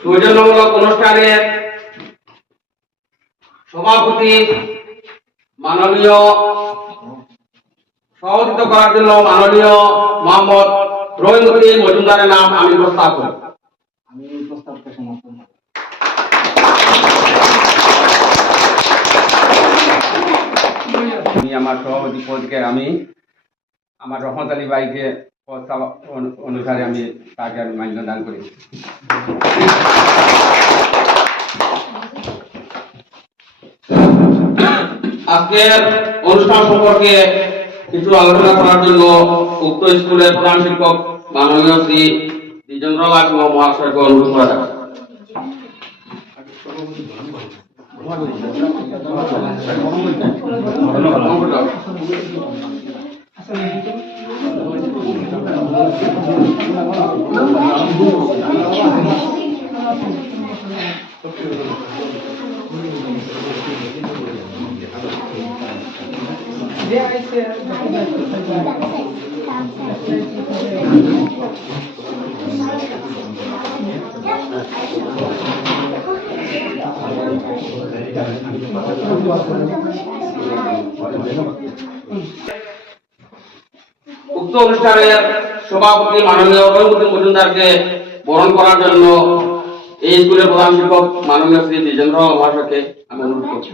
সৌজন্যমূলক অনুষ্ঠানে সভাপতি মাননীয় সভাপতিত্ব করার জন্য মাননীয় মোহাম্মদ রহিমুদ্দিন মজুমদারের নাম আমি প্রস্তাব করি। আমি এই প্রস্তাবকে সমর্থন আমি আমার সভাপতি পদকে আমি আমার রহমত আলী ভাইকে অনুসারে আমি তাকে আমি মান্য দান করি। আজকের অনুষ্ঠান সম্পর্কে কিছু আলোচনা করার জন্য উক্ত স্কুলের প্রধান শিক্ষক মাননীয় শ্রী দ্বিজেন্দ্রলাল মহাশয়কে অনুরোধ করা যাবে উক্ত অনুষ্ঠানের সভাপতি মাননীয় রহিমুদ্দিন মজুমদারকে বরণ করার জন্য এই স্কুলের প্রধান শিক্ষক মাননীয় শ্রী দ্বিজেন্দ্র মহাশয়কে আমি অনুরোধ করছি।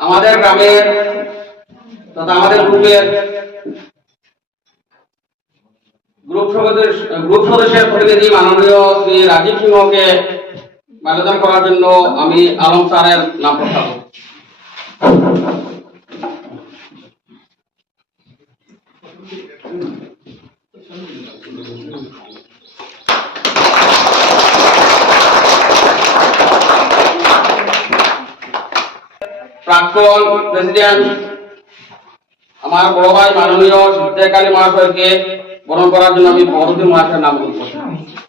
আমাদের গ্রামের তথা আমাদের গ্রুপের গ্রুপ সদস্য, গ্রুপ সদস্যের প্রতিনিধি মাননীয় শ্রী রাজীব সিংহকে মাল্যদান করার জন্য আমি আলম স্যারের নাম প্রস্তাব প্রাক্তন প্রেসিডেন্ট আমার বড় ভাই মাননীয় আলী মহাশয়কে বরণ করার জন্য আমি বড়দিন মহাশয়ের নাম Charge.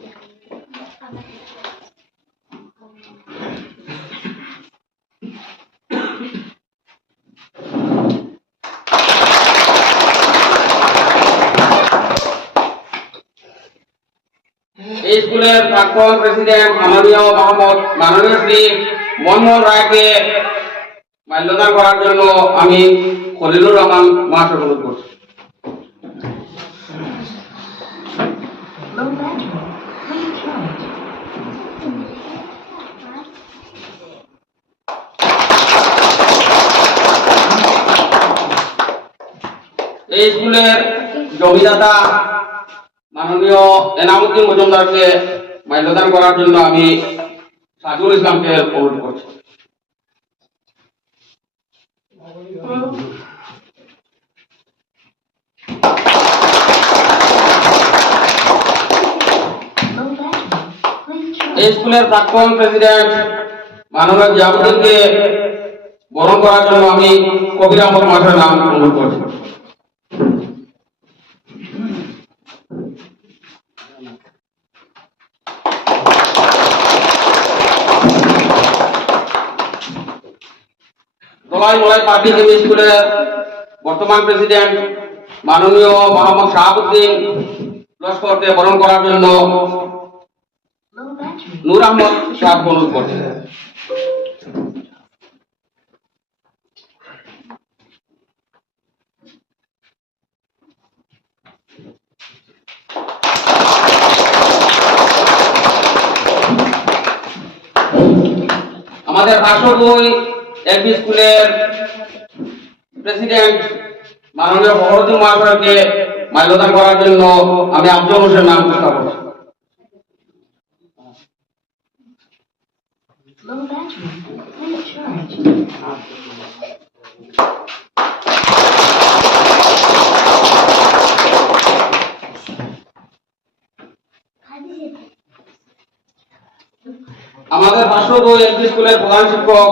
এই স্কুলের প্রাক্তন প্রেসিডেন্ট মাননীয় মোহাম্মদ মাননীয় শ্রী মনমোহন রায়কে মাল্যদান করার জন্য আমি খলিলুর রহমান মহাশয় অনুরোধ করছি. এই স্কুলের জমিদাতা মাননীয় এনামুদ্দিন মজুমদারকে মাল্যদান করার জন্য আমি সাজুল ইসলামকে অনুরোধ করছি এই স্কুলের প্রাক্তন প্রেসিডেন্ট মাননীয় জিয়াউদ্দিনকে বরণ করার জন্য আমি কবির আহমদ মাঠের নাম অনুরোধ করছি। দলাই মলাই পাবলিক এমই স্কুলের বর্তমান প্রেসিডেন্ট মাননীয় মোহাম্মদ শাহাবুদ্দিন লস্করকে বরণ করার জন্য নূর আহমদ সাহেব অনুরোধ করছি। আমাদের পাঁচশো দুই এলপি স্কুলের প্রেসিডেন্ট মাননীয় ফখরুদ্দিন মহাশয়কে মাল্যদান করার জন্য আমি আব্দুল হোসেন নাম প্রস্তাব করছি. আমাদের দুই এলপি স্কুলের প্রধান শিক্ষক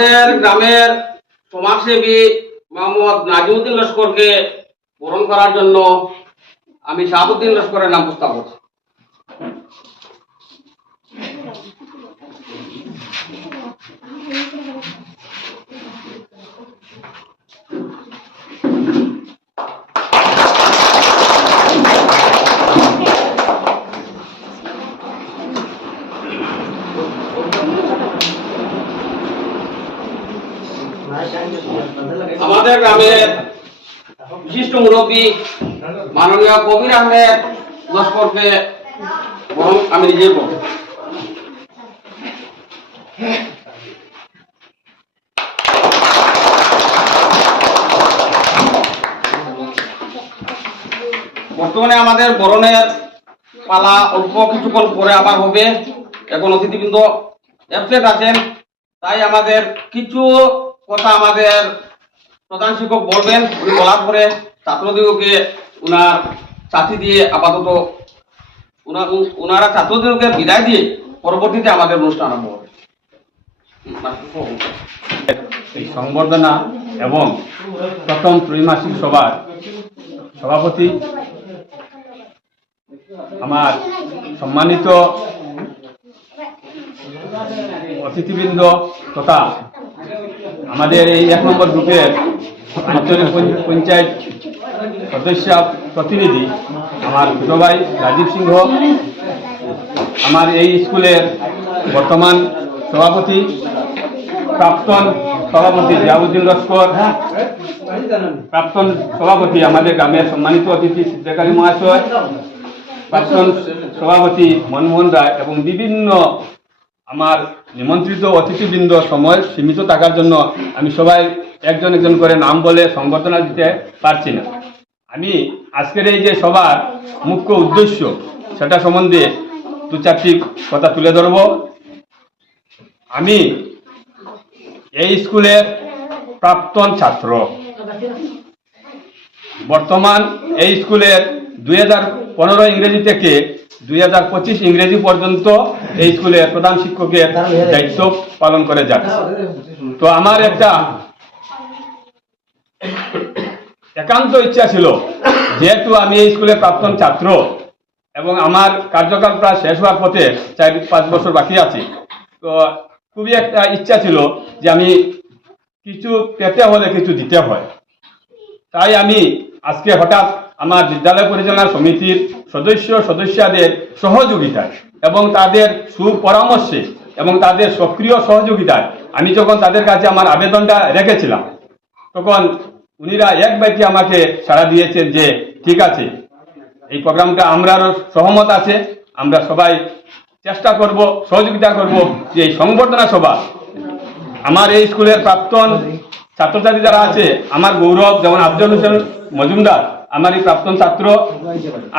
আমাদের গ্রামের সমাজসেবী মোহাম্মদ নাজিমুদ্দিন লস্করকে পূরণ করার জন্য আমি শাহাবুদ্দিন লস্করের নাম প্রস্তাব করছি আমাদের গ্রামের বিশিষ্ট মুরব্বী মাননীয় কবির আহমেদ লস্করকে বরং আমি নিজেই করব বর্তমানে আমাদের বরণের পালা অল্প কিছুক্ষণ পরে আবার হবে। এখন অতিথিবৃন্দ অ্যাবসেন্ট আছেন, তাই আমাদের কিছু কথা আমাদের প্রধান শিক্ষক বলবেন, উনি বলার পরে ছাত্রদিগকে উনার সাথী দিয়ে আপাতত উ- ছাত্রদিগকে বিদায় দিয়ে পরবর্তীতে আমাদের অনুষ্ঠান আরম্ভ হবে। এই সংবর্ধনা এবং প্রথম ত্রৈমাসিক সভার সভাপতি আমার সম্মানিত অতিথিবৃন্দ তথা আমাদের এই এক নম্বর গ্রুপের আঞ্চলিক পঞ্চায়েত সদস্য প্রতিনিধি আমার ছোট ভাই রাজীব সিংহ। আমার এই স্কুলের বর্তমান সভাপতি, প্রাক্তন সভাপতি জিয়াউদ্দিন লস্কর, প্রাক্তন সভাপতি আমাদের গ্রামের সম্মানিত অতিথি সিদ্ধাকারী মহাশয়, প্রাক্তন সভাপতি মনমোহন রায় এবং বিভিন্ন আমার নিমন্ত্রিত অতিথিবৃন্দ সময় সীমিত থাকার জন্য আমি সবাই একজন একজন করে নাম বলে সংবর্ধনা দিতে পারছি না। আমি আজকের এই যে সবার মুখ্য উদ্দেশ্য, সেটা সম্বন্ধে দু চারটি কথা তুলে ধরব। আমি এই স্কুলের প্রাক্তন ছাত্র। বর্তমান এই স্কুলের দুই হাজার পনেরো ইংরেজি থেকে দুই হাজার পঁচিশ ইংরেজি পর্যন্ত এই স্কুলের প্রধান শিক্ষকের দায়িত্ব পালন করে যাচ্ছে। তো আমার একটা একান্ত ইচ্ছা ছিল, যেহেতু আমি এই স্কুলের প্রাক্তন ছাত্র এবং আমার কার্যকাল প্রায় শেষ হওয়ার পথে চার, পাঁচ বছর বাকি আছে। তো খুবই একটা ইচ্ছা ছিল যে আমি কিছু পেতে হলে কিছু দিতে হয়। তাই আমি আজকে হঠাৎ আমার বিদ্যালয় পরিচালনা সমিতির সদস্য, সদস্যদের সহযোগিতায় এবং তাদের সুপরামর্শে এবং তাদের সক্রিয় সহযোগিতায় আমি যখন তাদের কাছে আমার আবেদনটা রেখেছিলাম, তখন উনিরা এক ব্যক্তি আমাকে সাড়া দিয়েছেন যে, ঠিক আছে, এই প্রোগ্রামটা আমরারও সহমত আছে, আমরা সবাই চেষ্টা করব, সহযোগিতা করব যে এই সংবর্ধনা সভা। আমার এই স্কুলের প্রাক্তন ছাত্রছাত্রী যারা আছে, আমার গৌরব যেমন আফজল হোসেন মজুমদার আমার এই প্রাক্তন ছাত্র,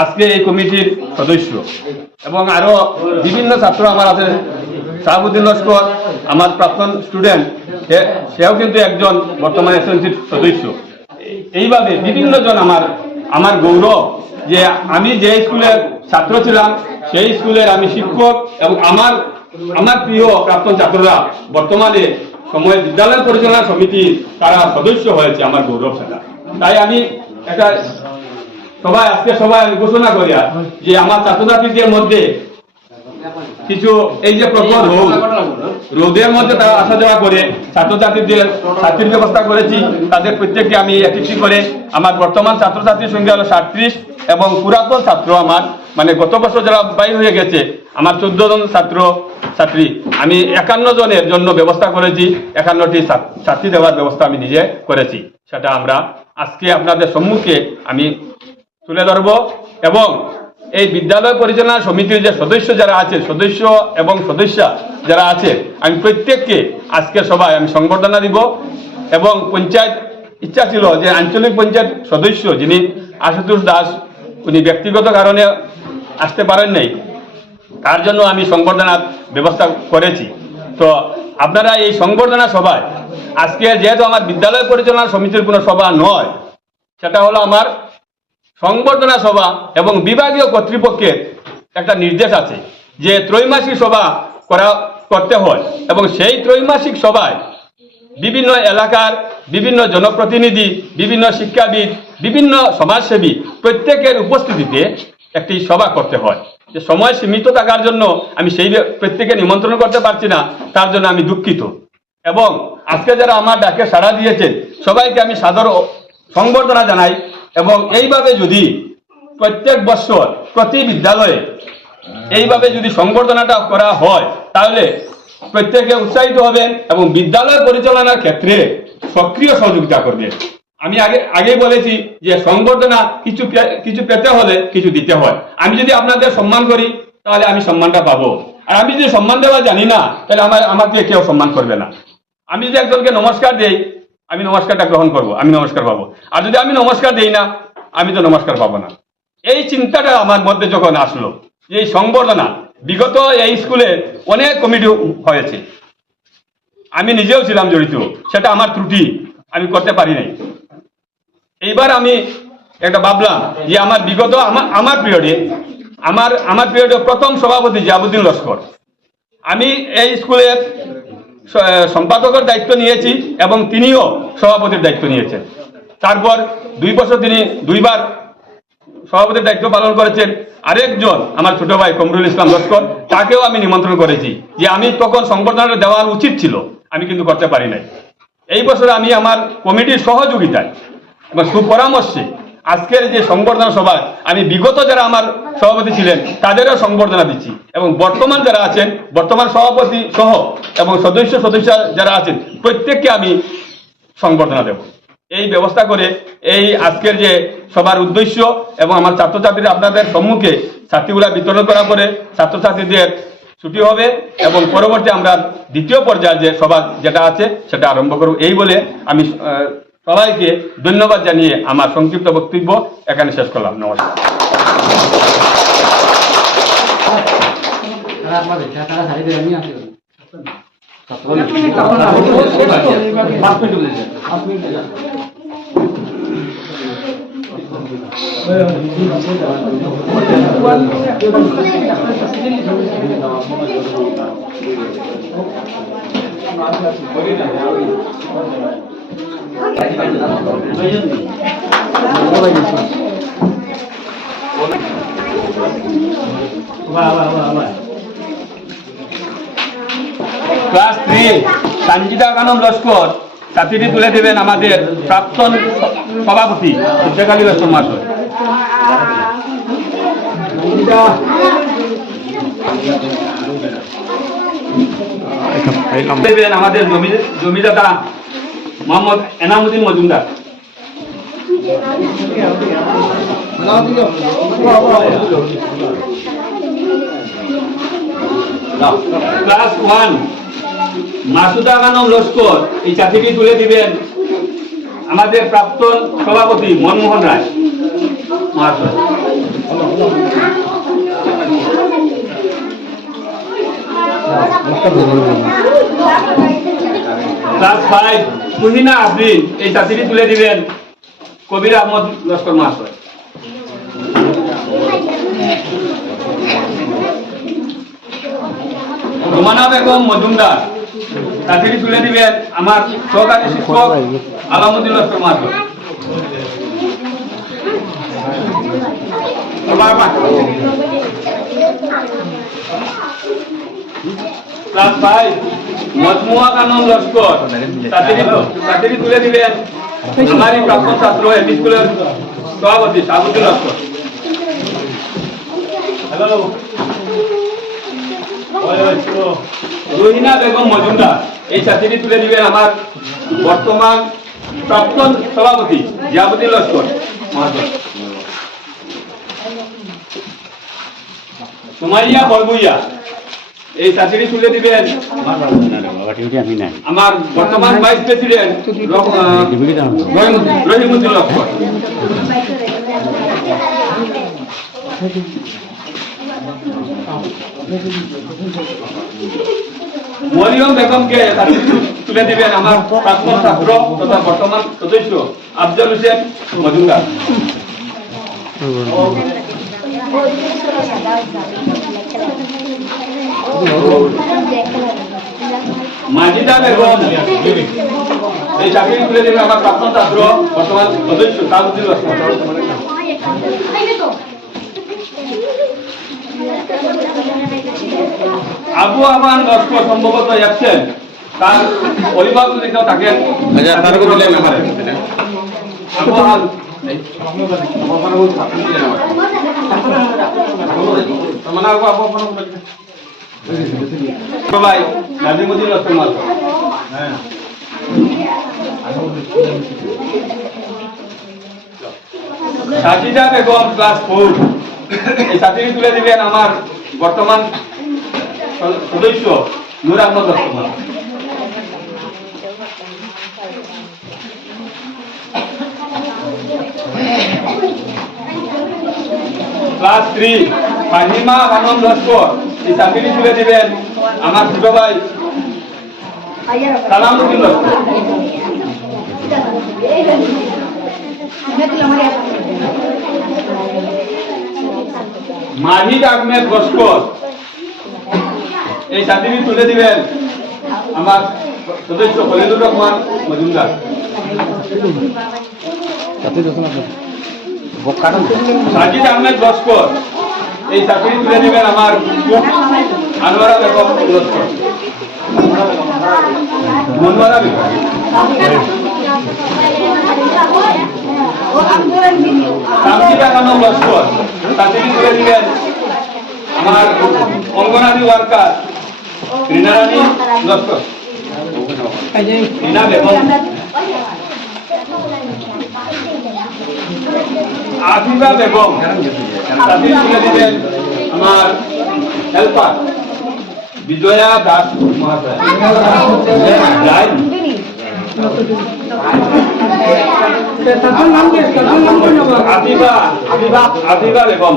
আজকে এই কমিটির সদস্য। এবং আরও বিভিন্ন ছাত্র আমার আছে, শাহাবুদ্দিন লস্কর, আমার প্রাক্তন স্টুডেন্ট সেও কিন্তু একজন বর্তমানে এসএনসির সদস্য। এইভাবে বিভিন্ন জন আমার আমার গৌরব যে আমি যে স্কুলের ছাত্র ছিলাম, সেই স্কুলের আমি শিক্ষক এবং আমার আমার প্রিয় প্রাক্তন ছাত্ররা বর্তমানে সময় বিদ্যালয় পরিচালনা সমিতি তারা সদস্য হয়েছে আমার গৌরব সেটা তাই আমি একটা সবাই আজকে সবাই আমি ঘোষণা করি আর যে আমার ছাত্রছাত্রীদের মধ্যে কিছু এই যে প্রখর রোদ রোদের মধ্যে তারা আসা যাওয়া করে, ছাত্রছাত্রীদের ছাত্রীর ব্যবস্থা করেছি, তাদের প্রত্যেককে আমি একটি করে, আমার বর্তমান ছাত্রছাত্রীর সংখ্যা হলো সাতত্রিশ এবং পুরাতন ছাত্র আমার মানে গত বছর যারা বাইর হয়ে গেছে, আমার চোদ্দ জন ছাত্র ছাত্রী, আমি একান্ন জনের জন্য ব্যবস্থা করেছি, একান্নটি ছাত- ছাত্রী দেওয়ার ব্যবস্থা আমি নিজে করেছি, সেটা আমরা আজকে আপনাদের সম্মুখে আমি তুলে ধরব এবং এই বিদ্যালয় পরিচালনা সমিতির যে সদস্য যারা আছে, সদস্য এবং সদস্যা যারা আছে, আমি প্রত্যেককে আজকে সবাই আমি সংবর্ধনা দিব এবং পঞ্চায়েত ইচ্ছা ছিল যে আঞ্চলিক পঞ্চায়েত সদস্য যিনি আশুতোষ দাস, উনি ব্যক্তিগত কারণে আসতে পারেন নাই, তার জন্য আমি সংবর্ধনার ব্যবস্থা করেছি। তো আপনারা এই সংবর্ধনা সভায়, আজকে যেহেতু আমার বিদ্যালয় পরিচালনা সমিতির কোনো সভা নয়, সেটা হলো আমার সংবর্ধনা সভা এবং বিভাগীয় কর্তৃপক্ষের একটা নির্দেশ আছে যে ত্রৈমাসিক সভা করা, করতে হয় এবং সেই ত্রৈমাসিক সভায় বিভিন্ন এলাকার বিভিন্ন জনপ্রতিনিধি, বিভিন্ন শিক্ষাবিদ, বিভিন্ন সমাজসেবী প্রত্যেকের উপস্থিতিতে একটি সভা করতে হয়। যে সময় সীমিত থাকার জন্য আমি সেই প্রত্যেকে নিমন্ত্রণ করতে পারছি না, তার জন্য আমি দুঃখিত। এবং আজকে যারা আমার ডাকে সাড়া দিয়েছেন, সবাইকে আমি সাদর সংবর্ধনা জানাই। এবং এইভাবে যদি প্রত্যেক বছর প্রতি বিদ্যালয়ে এইভাবে যদি সংবর্ধনাটা করা হয়, তাহলে প্রত্যেকে উৎসাহিত হবেন এবং বিদ্যালয় পরিচালনার ক্ষেত্রে সক্রিয় সহযোগিতা করবেন। আমি আগে, আগেই বলেছি যে সংবর্ধনা কিছু কিছু পেতে হলে কিছু দিতে হয়। আমি যদি আপনাদের সম্মান করি, তাহলে আমি সম্মানটা পাবো। আর আমি যদি সম্মান দেওয়া জানি না, তাহলে আমার, আমাকে কেউ সম্মান করবে না। আমি যদি একজনকে নমস্কার দেই আমি নমস্কারটা গ্রহণ করব, আমি নমস্কার পাবো। আর যদি আমি নমস্কার দিই না, আমি তো নমস্কার পাবো না। এই চিন্তাটা আমার মধ্যে যখন আসলো, যে এই সংবর্ধনা, বিগত এই স্কুলে অনেক কমিটি হয়েছে। আমি নিজেও ছিলাম জড়িত, সেটা আমার ত্রুটি, আমি করতে পারি নাই। এইবার আমি একটা ভাবলাম যে আমার বিগত আমার আমার পিরিয়ডে, আমার আমার পিরিয়ডে প্রথম সভাপতি জিয়াবুদ্দিন লস্কর। আমি এই স্কুলের সম্পাদকের দায়িত্ব নিয়েছি এবং তিনিও সভাপতির দায়িত্ব নিয়েছেন। তারপর দুই বছর তিনি দুইবার সভাপতির দায়িত্ব পালন করেছেন। আরেকজন আমার ছোট ভাই কমরুল ইসলাম লস্কর, তাকেও আমি নিমন্ত্রণ করেছি যে আমি তখন সংবর্ধনাটা দেওয়ার উচিত ছিল, আমি কিন্তু করতে পারি নাই। এই বছর আমি আমার কমিটির সহযোগিতায় এবং সুপরামর্শে আজকের যে সংবর্ধনা সভায় আমি বিগত যারা আমার সভাপতি ছিলেন, তাদেরও সংবর্ধনা দিচ্ছি। এবং বর্তমান যারা আছেন, বর্তমান সভাপতি সহ এবং সদস্য সদস্য যারা আছেন, প্রত্যেককে আমি সংবর্ধনা দেব। এই ব্যবস্থা করে এই আজকের যে সবার উদ্দেশ্য এবং আমার ছাত্রছাত্রীরা আপনাদের সম্মুখে ছাত্রীগুলা বিতরণ করার পরে ছাত্রছাত্রীদের ছুটি হবে এবং পরবর্তী আমরা দ্বিতীয় পর্যায়ে যে সভা যেটা আছে, সেটা আরম্ভ করব। এই বলে আমি সবাইকে ধন্যবাদ জানিয়ে আমার সংক্ষিপ্ত বক্তব্য এখানে শেষ করলাম। নমস্কার। ক্লাস থ্রি সঞ্জিতা খানম লস্কর, ছাত্রীটি তুলে দেবেন আমাদের প্রাক্তন সভাপতি সূর্যকালী লস্কর মহাশয়। আমাদের জমি- জমিদাতা মোহাম্মদ এনামুদ্দিন মজুমদার। ক্লাস ওয়ান মাসুদা খানম লস্কর, এই চাকরিটি তুলে দিবেন আমাদের প্রাক্তন সভাপতি মনমোহন রায়। মহাশয় ক্লাস ফাইভ তুহিনা আফরিন এই চাকরিটি তুলে দিবেন। কবির আহমদ লস্কর মহাশয়। রোমানা বেগম মজুমদার চাকরি তুলে দিবেন আমার সহকারী শিক্ষক আলামুদ্দিন লস্কর মহাশয়। ক্লাস ফাইভ মজমুয়া কানন লস্কর চাকরি তুলে দিবেন আমারই প্রাক্তন ছাত্র এমপি স্কুলের সভাপতি সাবুদ্দিন লস্কর হ্যালো রোহিনা বেগম মজুমদার, এই চাকরি তুলে দিবেন আমার বর্তমান প্রাক্তন সভাপতি জিয়াবুদ্দিন লস্কর সুমাইয়া বরবুইয়া এই চাকরি তুলে দিবেন। আমার বর্তমান ভাইস প্রেসিডেন্ট রহিমুদ্দিন লস্কর মরিয়ম বেগমকে তুলে দিবেন আমার প্রাক্তন ছাত্র তথা বর্তমান সদস্য আফজল হোসেন মজুমদার। মাজিদা বেগম এই চাকরি তুলে দেবে আমার প্রাক্তন ছাত্র বর্তমান সদস্য তাজউদ্দিন লস্কর আবু আমান লস্কর সম্ভবত যাচ্ছেন তার অভিভাবক যদি কেউ থাকেন। আচ্ছা, তার উপর দিলেন আবু আমান সবাই নাজিমুদ্দিন লস্কর মাল সাজিদা বেগম ক্লাস ফোর এই সার্টিফিকেট তুলে দিবেন আমার বর্তমান সদস্য নূর আহমদ রহমান ক্লাস থ্রি ফাহিমা খানম লস্কর এই চাকরি তুলে দিবেন আমার ছোট ভাই। সালামুদ্দিন মাহিদ আহমেদ লস্কর এই সার্টিফিকেট তুলে দিবেন আমার সদস্য খলিলুর রহমান মজুমদার। সাজিদ আহমেদ লস্কর। এই চাকরি তুলে দিবেন আমার আনোয়ারা বেগম লস্কর। মনোয়ারা বেগম। সামজিদা খানম লস্কর। আমার অঙ্গনাদি ওয়ার্কার রিনারানী লস্কর। রিনা বেগম। আফিফা বেগম চাকরি তুলে দিবেন আমার হেল্পার বিজয়া দাস মহাশয়। রায়। আফিফা আফিফা আফিফা বেগম।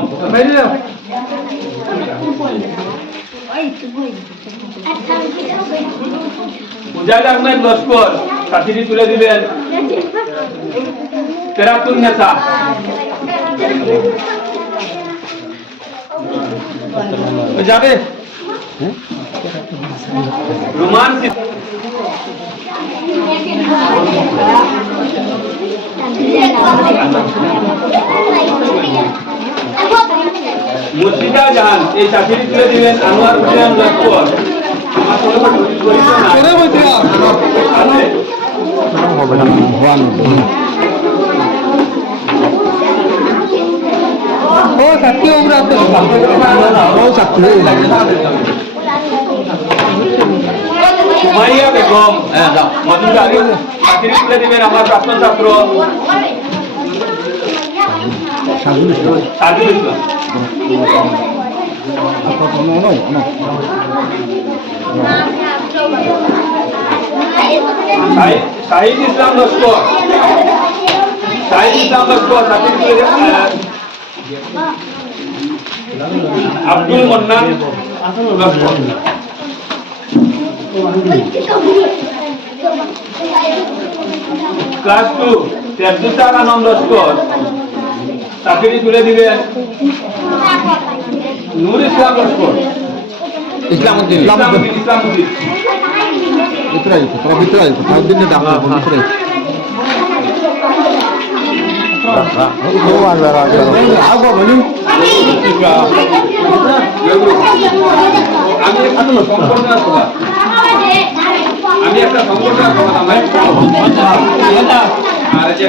মুজাহিদ আহমেদ লস্কর চাকরি তুলে দিবেন। তেরাতুন নেতা। যাবে? রোমান মুর্শিদা জাহান এই চাকরি তুলে দিবেন আনোয়ার হোসেন লস্কর আমার কোনো পরিচয় নাই। আছে? মাইয়া বেগম চাকরি তুলে দিবেন আমার প্রাক্তন ছাত্র সাজুল ইসলাম লস্কর শাহিদ ইসলাম লস্কর আহ, আব্দুল মন্নান। ক্লাস টু তেজুতা আনন্দ লস্কর চাকরি তুলে দিবেন নূর ইসলাম লস্কর ইসলামউদ্দিন ইসলামউদ্দিন ইসলামউদ্দিন ভিতরে আইতো তোরা ভিতরে আইতো তার দিন ডাক ভিতরে আগো বলি আমি একটা সম্পূর্ণ আর যে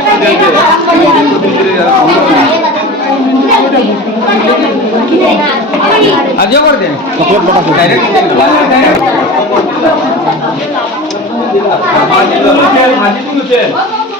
আজও করে দেন